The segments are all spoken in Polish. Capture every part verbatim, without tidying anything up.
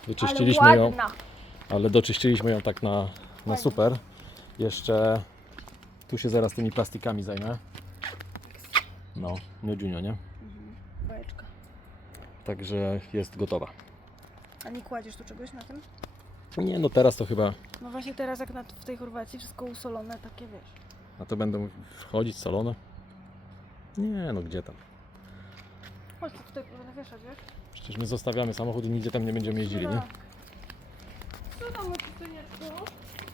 Wyczyściliśmy ale ją, ładna. ale doczyściliśmy ją tak na, na super. Jeszcze tu się zaraz tymi plastikami zajmę. No, miodziunio, nie? Mhm. Bajeczka. Także jest gotowa. A nie kładziesz tu czegoś na tym? Nie, no teraz to chyba, No właśnie teraz jak na, w tej Chorwacji wszystko usolone, takie wiesz. a to będą wchodzić solone? Nie, no gdzie tam? Chodź, to tutaj będę wieszać, wiesz? Przecież my zostawiamy samochód i nigdzie tam nie będziemy jeździli, nie? Co tam o cytrynieczku?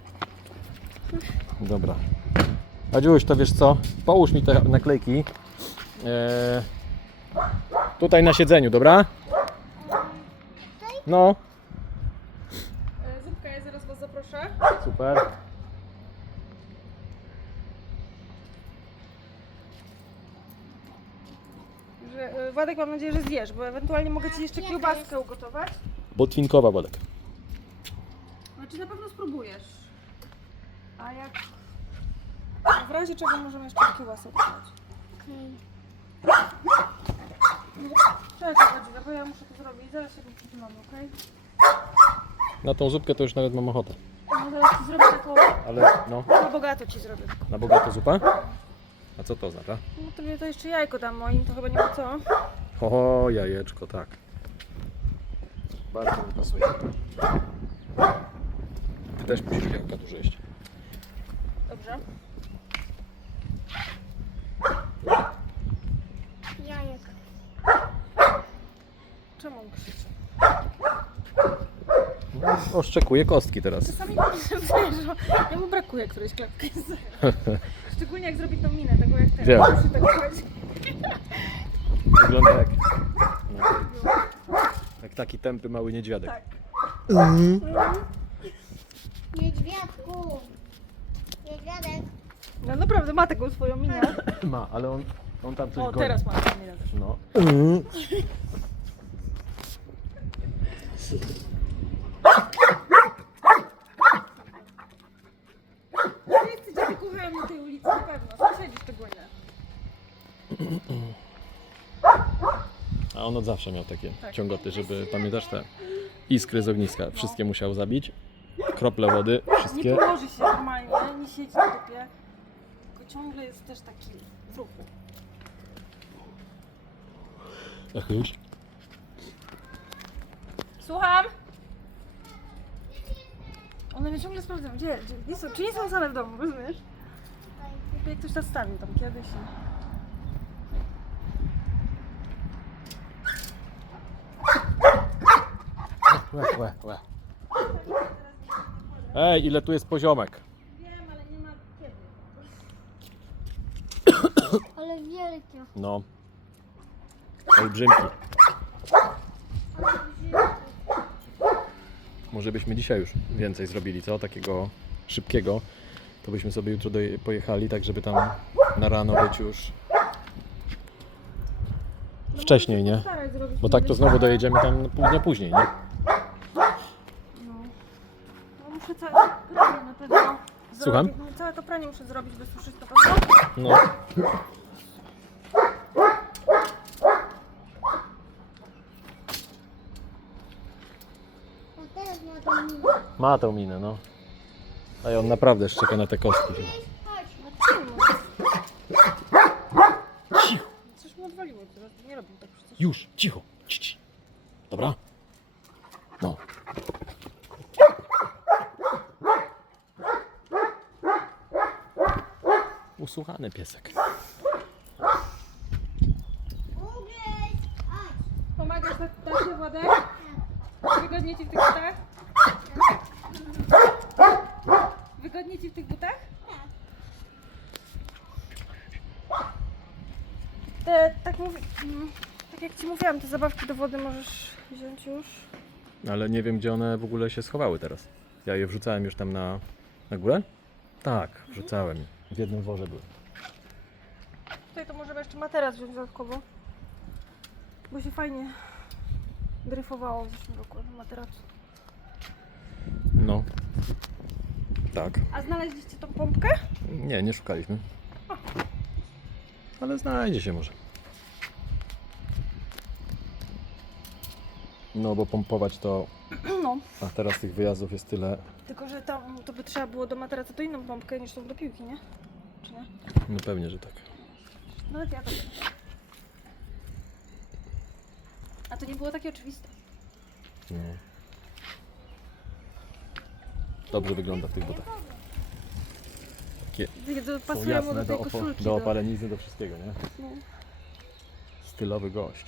Dobra. Adziuś, to wiesz co? Połóż mi te naklejki. Eee, tutaj na siedzeniu, dobra? No, Zupka, ja zaraz was zaproszę. super. Że, y, Władek, mam nadzieję, że zjesz, bo ewentualnie mogę ci jeszcze kiełbaskę ugotować. Botwinkowa, Władek. Znaczy na pewno spróbujesz. A jak... W razie czego możemy jeszcze kiełbasę ugotować. Czekaj, Wadzika, bo ja muszę to zrobić. Zaraz się przytrzymamy, okej? Na tą zupkę to już nawet mam ochotę. No zaraz ci zrobię taką... Ale no, Na bogato ci zrobię. na bogato zupa? A co to oznacza? No to to jeszcze jajko dam moim, to chyba nie ma co. O, jajeczko, tak. Bardzo mi pasuje. Ty też musisz jajka dużo jeść. Dobrze. Jajek. Czemu on krzyczy? No, oszczekuję kostki teraz. Czasami wiesz, że jemu brakuje którejś klatki z zera. Szczególnie jak zrobi tą minę, tego jak teraz. Wiem. Muszę tak robić. Wygląda jak, no, jak taki tępy mały niedźwiadek. Tak. Niedźwiadku. Niedźwiadek. No naprawdę ma taką swoją minę. Ma, ale on, on tam coś O, goni. teraz ma taką minę też. No. Wszyscy dzieci kuchają na tej ulicy, na pewno. Sąsiedzi szczególnie. A on od zawsze miał takie Tak. ciągoty, żeby, pamiętasz te iskry z ogniska, wszystkie musiał zabić. Krople wody, Nie wszystkie. położy się normalnie, nie siedzi na dupie. Tylko ciągle jest też taki w ruchu. Jakoś. Słucham? One mnie ciągle sprawdzają, gdzie, gdzie nie są, czy nie są same w domu, rozumiesz? Jakby jak ktoś nas stawił tam kiedyś. i- Łe, łe, łe. Ej, ile tu jest poziomek? Wiem, ale nie ma kiedy. Ale wielkie. No. Olbrzymki. Może byśmy dzisiaj już więcej zrobili, co? Takiego szybkiego. To byśmy sobie jutro doje- pojechali, tak żeby tam na rano być już wcześniej, nie? Starać zrobić, Bo tak to znowu dojedziemy tam na pół dnia później, nie? No. No muszę całe pranie na pewno Słucham? zrobić. No, całe to pranie muszę zrobić, wysuszyć na pewno. No. O, teraz ma tą minę. Ma tą minę, no. A on naprawdę szczeka na te kostki. chyba. Chodź. No czemu? Coś mu odwaliło teraz, nie robił tak przecież. Już, cicho. Ci, ci. Dobra? No. Usłuchany piesek. Ugryź. Chodź. Pomagasz na tacie, Władek? Wygodnie ci w tych butach? Wygodnie ci w tych butach? Te, tak, mówi, mm, tak jak ci mówiłam, te zabawki do wody możesz wziąć już. Ale nie wiem, gdzie one w ogóle się schowały teraz. Ja je wrzucałem już tam na, na górę? Tak, wrzucałem. W jednym worze były. Tutaj to możemy jeszcze materac wziąć dodatkowo. Bo się fajnie dryfowało w zeszłym roku na materacu. No. Tak. A znaleźliście tą pompkę? Nie, nie szukaliśmy. Ale znajdzie się może. No bo pompować to, No, a teraz tych wyjazdów jest tyle. tylko że tam to by trzeba było do materaca to inną pompkę niż tą do piłki, nie? Czy nie? No pewnie, że tak. Nawet ja tak. A to nie było takie oczywiste. No. Dobrze wygląda w tych butach. Takie Do, są pasują mu jasne do do, tej opo- koszulki. do opalenizny, do wszystkiego, nie? No. Stylowy gość.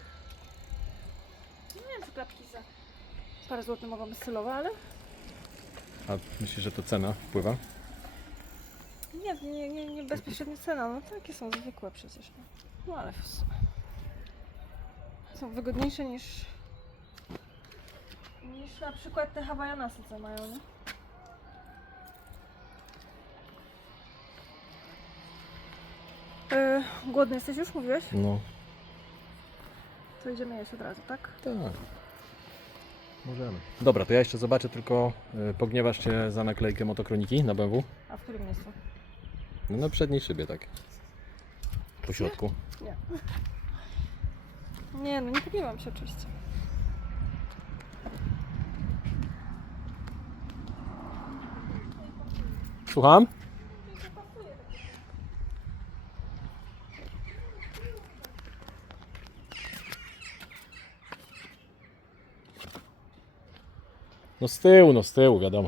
Nie wiem, czy klapki za parę złotych mogą być stylowe, ale A myślisz, że to cena wpływa? nie, nie, nie, nie bezpośrednio cena, no takie są zwykłe przecież. No, no ale w sumie są wygodniejsze niż niż na przykład te Hawaiianasy, co mają, nie? Yy, głodny jesteś już, mówiłeś? No. To idziemy jeść od razu, tak? Tak. Możemy. Dobra, to ja jeszcze zobaczę tylko, y, pogniewasz się za naklejkę motokroniki na B M W? A w którym miejscu? No na przedniej szybie, tak. Po środku. Nie. Nie, no nie pogniewam się oczywiście. Słucham? No z tyłu, no z tyłu, wiadomo.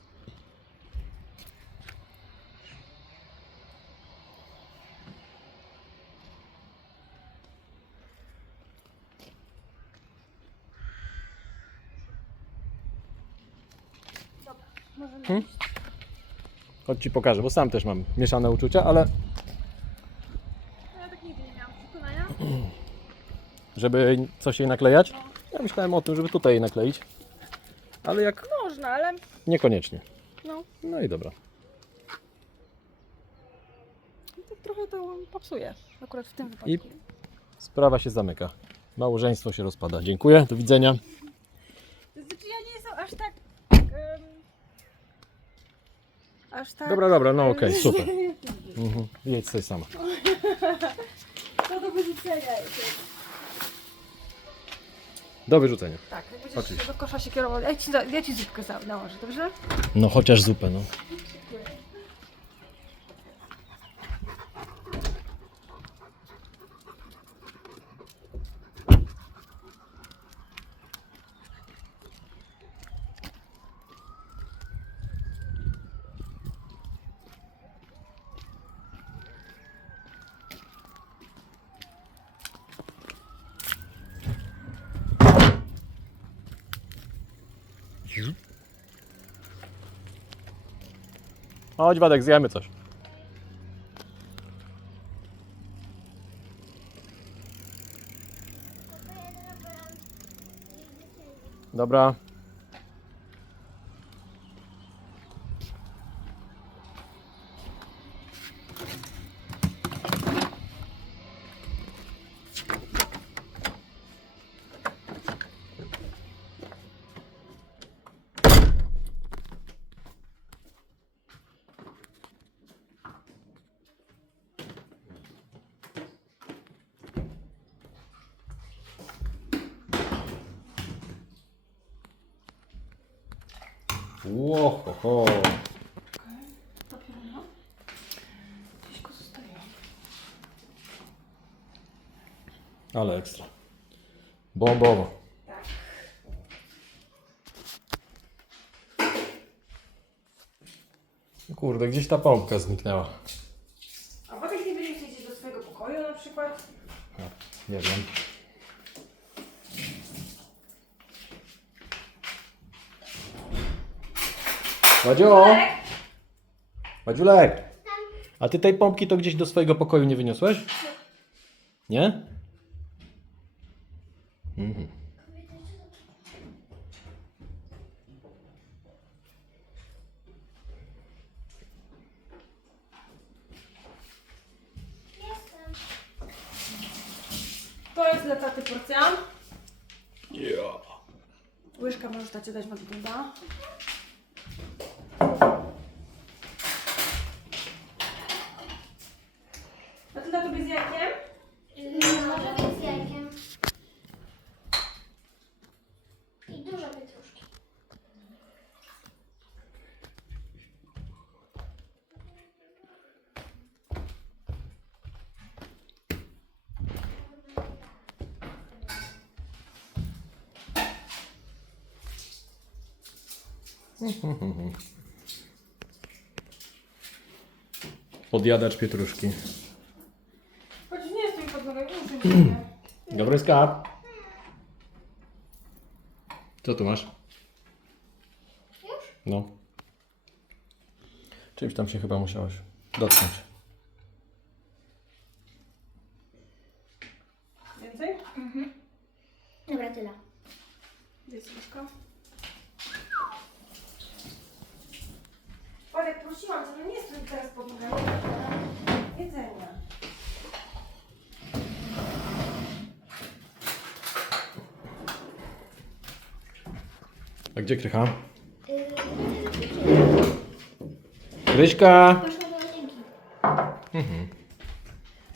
Możemy Hmm? Chodź ci pokażę, bo sam też mam mieszane uczucia, ale Ja tak nigdy nie miałam przekonania. żeby coś jej naklejać, ja myślałem o tym, żeby tutaj jej nakleić, ale jak Można, ale niekoniecznie. no, No i dobra. to trochę to popsuje. Akurat w tym wypadku. I sprawa się zamyka. Małżeństwo się rozpada. Dziękuję, do widzenia. To znaczy ja nie jestem aż tak... em, aż tak... Dobra, dobra, no okej, super. Mhm. Jedź sobie sama. Co do wyrzucenia jest. Do wyrzucenia. Tak, jak będziesz Oczywiście. do kosza się kierował, ja ci, ja ci zupkę za- nałożę, dobrze? No chociaż zupę, no. Chodź Wadek, zjemy coś. Dobra. Łohoho. Papierono. Gdzieś go zostawiłam. Ale ekstra. Bombowo. Kurde, gdzieś ta pompka zniknęła. A potem nie będziecie iść do swojego pokoju na przykład? Nie wiem. Wadziu! Wadziulek! A ty tej pompki to gdzieś do swojego pokoju nie wyniosłeś? Nie? Mhm. To jest dla taty porcja. Yeah. Łyżka możesz tacie dać Magdalena. A ty tato z jajkiem? No, może być z jajkiem. Podjadacz pietruszki. Choć nie stój pod nogą, nie muszę nie. Dobry skarb. Co tu masz? Już? No. Czymś tam się chyba musiałeś dotknąć. Więcej? Mhm. Dobra, tyle. Jest troszkę. Parek, prosiłam cię, no nie stój teraz pod nogami. Jedzenia. A gdzie Krycha? Yy, Kryśka! Poszła do łazienki. Mhm.